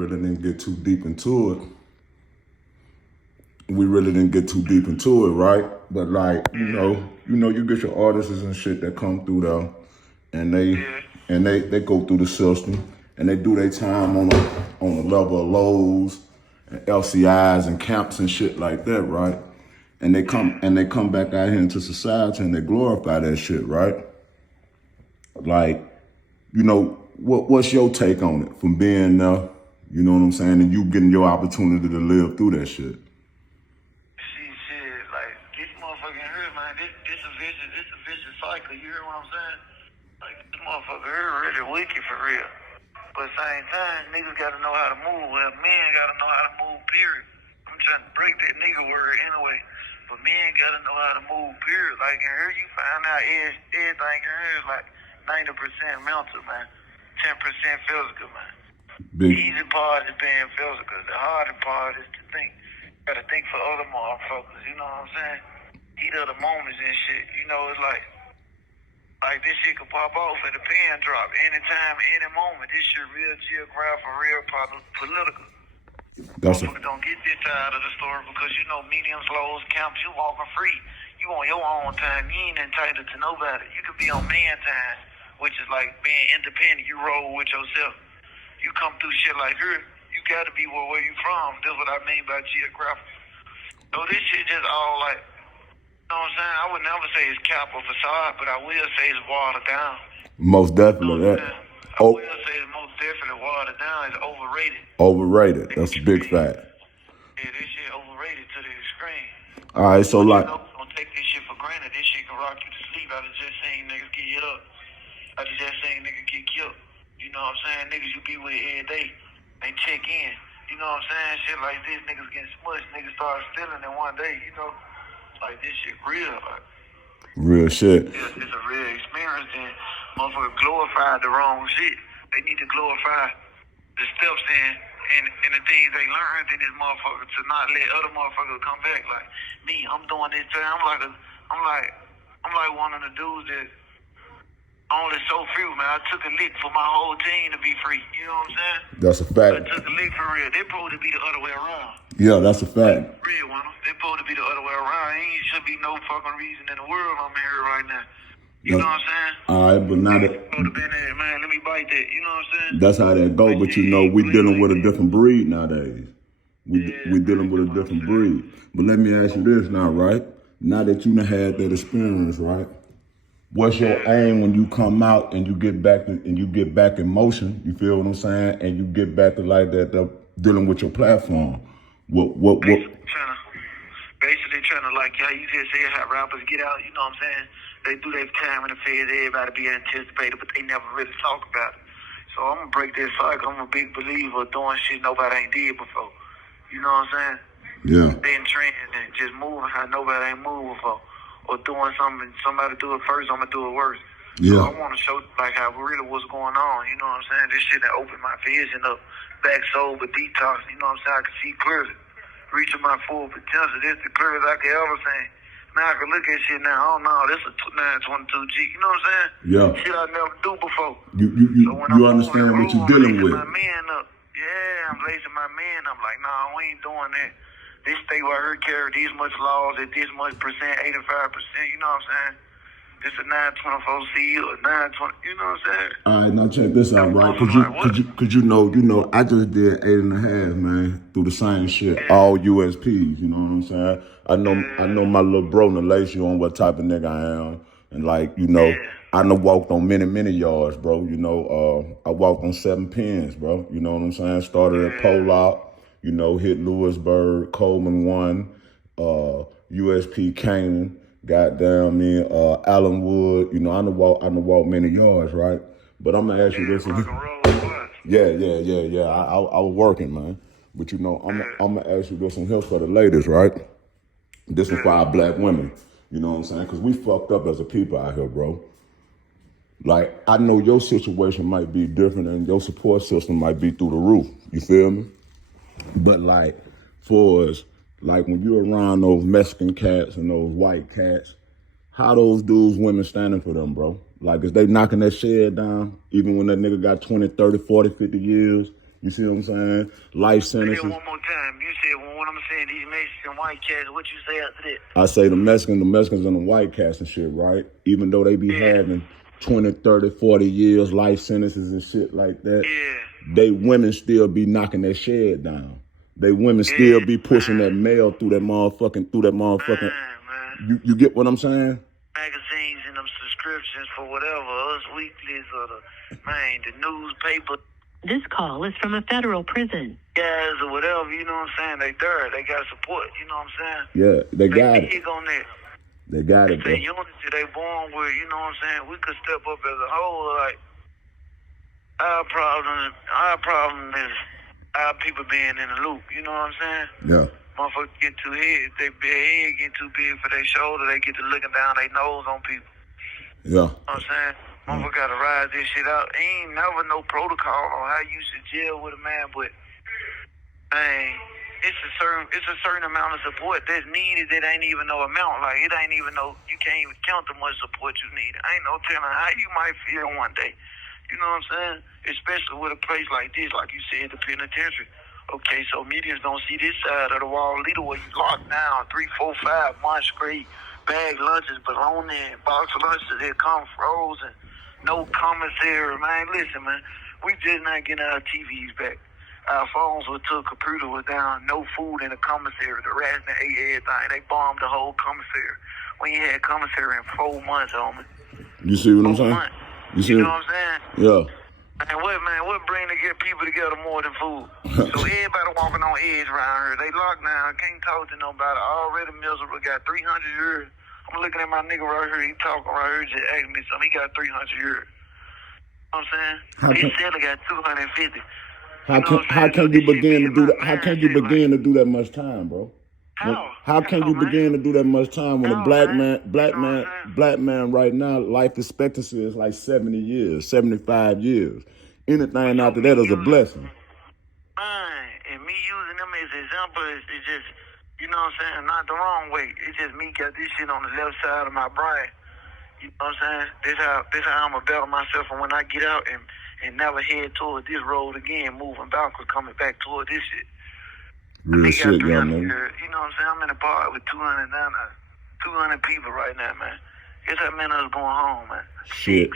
really didn't get too deep into it. We really didn't get too deep into it, right? But like, you get your artists and shit that come through there, and they go through the system, and they do their time on a level of lows and LCIs and camps and shit like that, right? And they come back out here into society and they glorify that shit, right? Like, what's your take on it from being there? You know what I'm saying? And you getting your opportunity to live through that shit. Shit, like this motherfucking here, man. This a vicious cycle. You hear what I'm saying? Like this motherfucker here really wicked for real. But at the same time, niggas gotta know how to move. Well, men gotta know how to move. Period. I'm trying to break that nigga word anyway. But men gotta know how to move. Period. Like in here, you find out everything in here is like 90% mental, man. 10% physical, man. The easy part is being physical. The harder part is to think. Gotta think for other motherfuckers, you know what I'm saying? Heat of the moments and shit. It's like this shit could pop off and the pen drop anytime, any moment. This shit real geographical, real political. Motherfuckers don't get this side of the story because mediums, lows, camps, you walking free. You on your own time. You ain't entitled to nobody. You could be on man time, which is like being independent. You roll with yourself. You come through shit like here, you gotta be where you from. That's what I mean by geographical. So this shit just all like, you know what I'm saying? I would never say it's cap or facade, but I will say it's watered down. Most definitely. I will say it's most definitely watered down. It's overrated. Overrated. That's a big fact. Yeah, this shit overrated to the extreme. All right, so like, don't take this shit for granted. This shit can rock you to sleep. I just seen niggas get hit up. I just seen niggas get killed. You know what I'm saying? Niggas you be with every day, they check in. You know what I'm saying? Shit like this, niggas getting smushed, niggas start stealing in one day, like this shit real. Like, real shit. It's a real experience, and motherfuckers glorify the wrong shit. They need to glorify the steps and the things they learned in this motherfucker to not let other motherfuckers come back. Like me, I'm doing this thing. I'm like one of the dudes that only so few, man. I took a lick for my whole team to be free. You know what I'm saying? That's a fact. I took a lick for real. They supposed to be the other way around. Yeah, that's a fact. Real one. They supposed to be the other way around. Ain't should be no fucking reason in the world I'm here right now. You know what I'm saying? All right, but now that man, let me bite that. You know what I'm saying? That's how that go. But we dealing with a different breed nowadays. We dealing with a different breed. But let me ask you this now, right? Now that you done had that experience, right? What's your aim when you come out and you get back in motion? You feel what I'm saying? And you get back to like that dealing with your platform. What? Basically trying to like, yeah, you just say how rappers get out. You know what I'm saying? They do their time in the feds. Everybody be anticipated, but they never really talk about it. So I'm gonna break this cycle. I'm a big believer of doing shit nobody ain't did before. You know what I'm saying? Yeah. Being trends and just moving how nobody ain't moved before. Or doing something, somebody do it first, I'm gonna do it worse. Yeah. So I want to show like how really what's going on. You know what I'm saying? This shit that opened my vision up, back sober, detox. You know what I'm saying? I can see clearly, reaching my full potential. This the clearest I can ever say. Now I can look at shit now. Oh no, this is a 922G. You know what I'm saying? Yeah. Shit I never do before. You understand what you're dealing with. My man up. Yeah, I'm lacing my man. I'm like, nah, we ain't doing that. This state right here carry these much laws at this much percent, 85%, you know what I'm saying? This a 924C or 920, you know what I'm saying? All right, now check this out, right? Cause you know, I just did 8.5, man, through the same shit, all U.S.Ps, you know what I'm saying? I know my little bro to lace you on what type of nigga I am, and like, I done walked on many yards, bro, I walked on 7 pins, bro, you know what I'm saying? Started at Pollock. Hit Lewisburg, Coleman 1, U.S.P. Canaan, goddamn me, Allenwood. I done walk many yards, right? But I'm gonna ask you this. Yeah. I was working, man. But I'm gonna ask you this one here for the ladies, right? This is for our black women. You know what I'm saying? Because we fucked up as a people out here, bro. Like, I know your situation might be different and your support system might be through the roof. You feel me? But like, for us, like when you're around those Mexican cats and those white cats, how those dudes, women standing for them, bro? Like, is they knocking that shed down, even when that nigga got 20, 30, 40, 50 years? You see what I'm saying? Life Say that sentences. one more time. You said when I'm saying these Mexican white cats, what you say after that? I say the Mexicans and the white cats and shit, right? Even though they be having 20, 30, 40 years life sentences and shit like that, they women still be knocking that shed down. They women still be pushing that mail through that motherfucking. You get what I'm saying? Magazines and them subscriptions for whatever, Us Weeklies or the newspaper. This call is from a federal prison. Guys or whatever, you know what I'm saying? They there. They got support, you know what I'm saying? Yeah, they got it. Big on that. They got it, bro. They unity they born with, you know what I'm saying? We could step up as a whole, like, our problem is our people being in the loop, you know what I'm saying? Yeah. Motherfuckers get too head, their head get too big for their shoulder, they get to looking down their nose on people. Yeah. You know what I'm saying? Motherfucker gotta ride this shit out. Ain't never no protocol on how you should deal with a man, but man, it's a certain amount of support that's needed that ain't even no amount. Like it ain't even no, you can't even count the much support you need. Ain't no telling how you might feel one day. You know what I'm saying? Especially with a place like this, like you said, the penitentiary. Okay, so medians don't see this side of the wall either, where you locked down 3, 4, 5 months straight, bag lunches, bologna, and box lunches that come frozen, no commissary. Man, listen, man, we just not getting our TVs back. Our phones were took, computer was down, no food in the commissary. The rats that ate everything. They bombed the whole commissary. We ain't had commissary in 4 months, homie. You see what I'm 4 saying? months. You know what I'm saying? Yeah. What bring to get people together more than food? So everybody walking on edge around here. They locked down, can't talk to nobody. Already miserable, got 300 years. I'm looking at my nigga right here. He talking right here, just asking me something. He got 300 years. You know what I'm saying? His seller got 250. How can you begin to do that? How can you begin to do that much time, bro? How can you begin to do that much time when a black man right now, life expectancy is like 70 years, 75 years. Anything after that is a blessing. And me using them as an example is just, you know what I'm saying, not the wrong way. It's just me got this shit on the left side of my brain. You know what I'm saying? This how I'm going to better myself from when I get out and never head toward this road again, moving backwards, coming back toward this shit. Real shit, young man. You know what I'm saying? I'm in a bar with 200 people right now, man. Guess how many of us going home, man? Shit.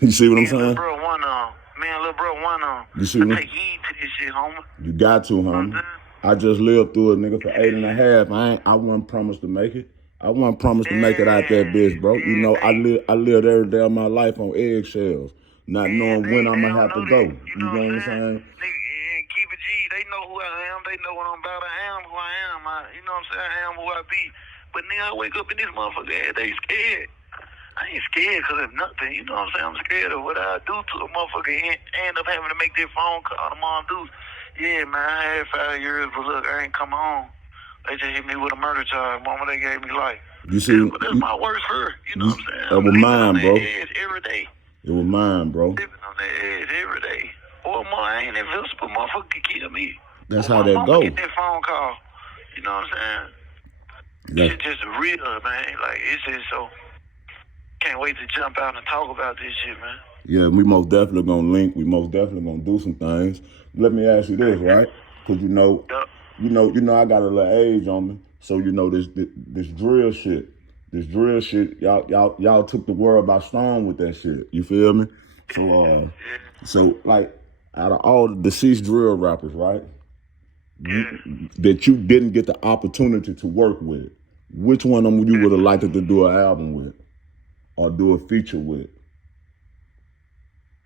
You see what I'm saying? Little bro, one on. Me and little bro, one on. You see what? Take heed to this shit, homie. You got to, homie. I just lived through it, nigga, for 8.5. I wasn't promised to make it. I wasn't promised to make it out that bitch, bro. You know, I lived every day of my life on eggshells, not knowing when I'm gonna have to go. You know what I'm saying? Keep it G. They know who I am. They know what I'm about. I am who I am. You know what I'm saying? I am who I be. But nigga, I wake up in this motherfucker every day scared. I ain't scared because of nothing. You know what I'm saying? I'm scared of what I do to a motherfucker and end up having to make that phone call to Mom Deuce. Yeah, man, I had 5 years, but look, I ain't come home. They just hit me with a murder charge. Mama, they gave me life. You see? But that's my worst hurt. You know what I'm saying? It was mine, bro. Every day. It was mine, bro. Living on that edge every day. Or I ain't invincible. Motherfucker can kill me. That's how that go. Get that phone call. You know what I'm saying? It's just real, man. Like, it's just so... Can't wait to jump out and talk about this shit, man. Yeah, we most definitely gonna link. We most definitely gonna do some things. Let me ask you this, right? Because you know, I got a little age on me. So you know this drill shit. This drill shit, y'all took the world by storm with that shit. You feel me? So like out of all the deceased drill rappers, right? That you didn't get the opportunity to work with, which one of them you would have liked to do an album with? Or do a feature with?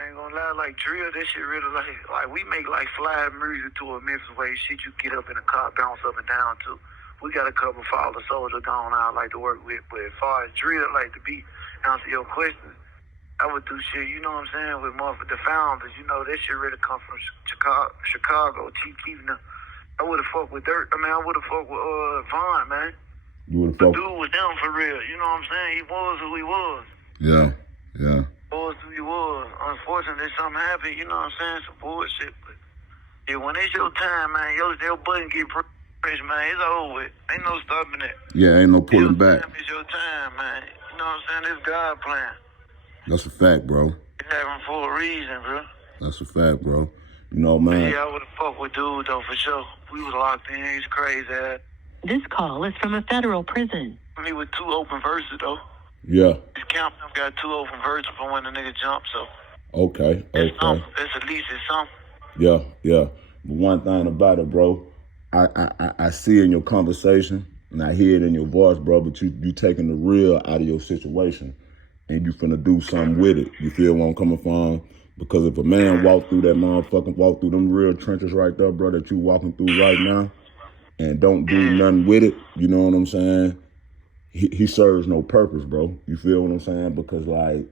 I ain't gonna lie, like drill, that shit really like we make like fly music to a Memphis way, shit you get up in a car, bounce up and down to. We got a couple Father Soldier going out like to work with, but as far as drill, like to be answer your question, I would do shit, you know what I'm saying, with motherfuckers, the founders, you know, that shit really come from Chicago, Chief Keef. I would have fucked with Dirt. I mean, I would have fucked with Vaughn, man. The dude was down for real. You know what I'm saying? He was who he was. Yeah. Was who he was. Unfortunately, something happened. You know what I'm saying? Some bullshit. But yeah, when it's your time, man, your button get pressed, man. It's over with. Ain't no stopping it. Yeah, ain't no pulling back. It's your time, man. You know what I'm saying? It's God plan. That's a fact, bro. It's happening for a reason, bro. That's a fact, bro. You know, man. Yeah, I would have fucked with dude, though, for sure. We was locked in. He's crazy ass. This call is from a federal prison. Me with 2 open verses, though. Yeah. His camp got 2 open verses from when the nigga jumped, so. Okay. It's at least it's something. Yeah, yeah. But one thing about it, bro, I see in your conversation and I hear it in your voice, bro, but you taking the real out of your situation and you finna do something with it. You feel where I'm coming from? Because if a man walk through them real trenches right there, bro, that you walking through right now and don't do nothing with it, you know what I'm saying? He serves no purpose, bro. You feel what I'm saying? Because like,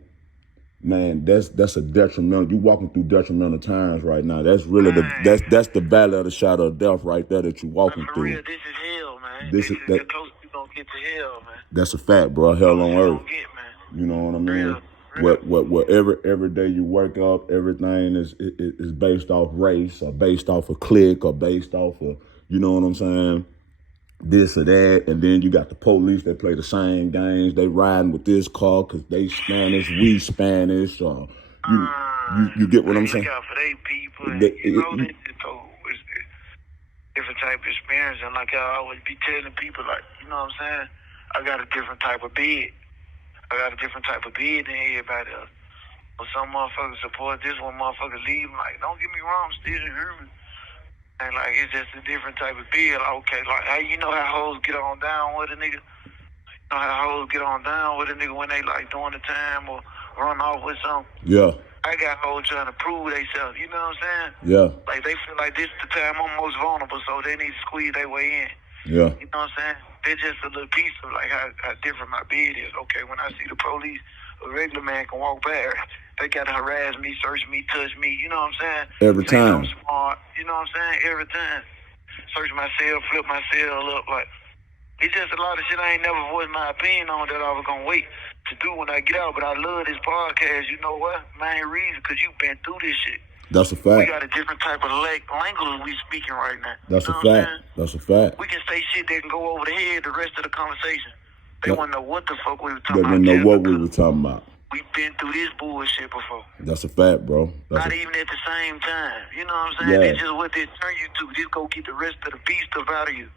man, that's a detrimental. You walking through detrimental times right now. That's really that's the valley of the shadow of death right there that you walking for through. Real, this is hell, man. This is the closest you gonna get to hell, man. That's a fact, bro. Hell on earth. Man. You know what I mean? Real. Every day you wake up, everything is based off race or based off a clique or based off of, you know what I'm saying? This or that, and then you got the police that play the same games. They riding with this car because they Spanish, we Spanish, or you get what I'm saying? Look out for they people. This is different type of experience, and like I always be telling people, like, you know what I'm saying? I got a different type of bed. I got a different type of bed than everybody else. But some motherfuckers support this one, motherfuckers leave. Like, don't get me wrong, I'm still human. And like, it's just a different type of bill. Okay, like, hey, you know how hoes get on down with a nigga? You know how hoes get on down with a nigga when they like doing the time or run off with something? Yeah. I got hoes trying to prove themselves, you know what I'm saying? Yeah. Like, they feel like this is the time I'm most vulnerable, so they need to squeeze their way in. Yeah. You know what I'm saying? They're just a little piece of like how different my bed is. Okay, when I see the police, a regular man can walk by. They gotta harass me, search me, touch me. You know what I'm saying? Every time. I'm smart. You know what I'm saying? Every time. Search my cell, flip my cell up. Like, it's just a lot of shit I ain't never voiced my opinion on that I was gonna wait to do when I get out. But I love this podcast. You know what? Main reason, because you've been through this shit. That's a fact. We got a different type of language we speaking right now. That's you a know fact. That's a fact. We can say shit that can go over the head the rest of the conversation. They want to know what the fuck we were talking They about. didn't know what we were talking about. We've been through this bullshit before. That's a fact, bro. Not even at the same time. You know what I'm saying? Yeah. That's just what they turn you to. Just go get the rest of the beast stuff out of you.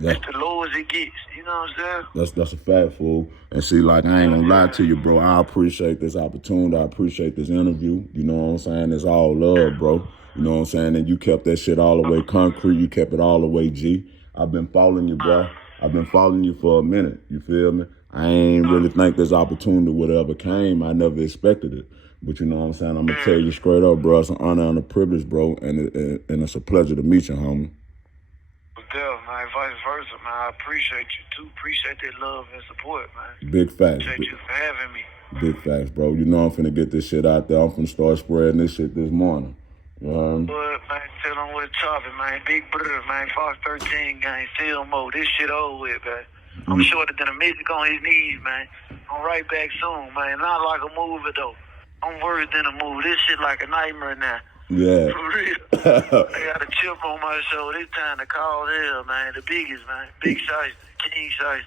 Yeah. That's the low as it gets. You know what I'm saying? That's a fact, fool. And see, like, I ain't gonna lie to you, bro. I appreciate this opportunity. I appreciate this interview. You know what I'm saying? It's all love, bro. You know what I'm saying? And you kept that shit all the way concrete. You kept it all the way G. I've been following you, bro. I've been following you for a minute. You feel me? I ain't really think this opportunity would ever came. I never expected it. But you know what I'm saying? I'm gonna tell you straight up, bro. It's an honor and a privilege, bro. And it's a pleasure to meet you, homie. Yeah, man, vice versa, man. I appreciate you, too. Appreciate that love and support, man. Big facts. Appreciate you for having me. Big facts, bro. You know I'm finna get this shit out there. I'm finna start spreading this shit this morning. You know what I mean? But, man, tell them what's chopping, man. Big brother, man. Fox 13 gang, still mode. This shit over with, man. I'm shorter than a midget on his knees, man. I'm right back soon, man. Not like a movie, though. I'm worse than a movie. This shit like a nightmare now. Yeah. For real. I got a chip on my shoulder. It's time to call hell, man. The biggest, man. Big Shiesty. King Shiesty.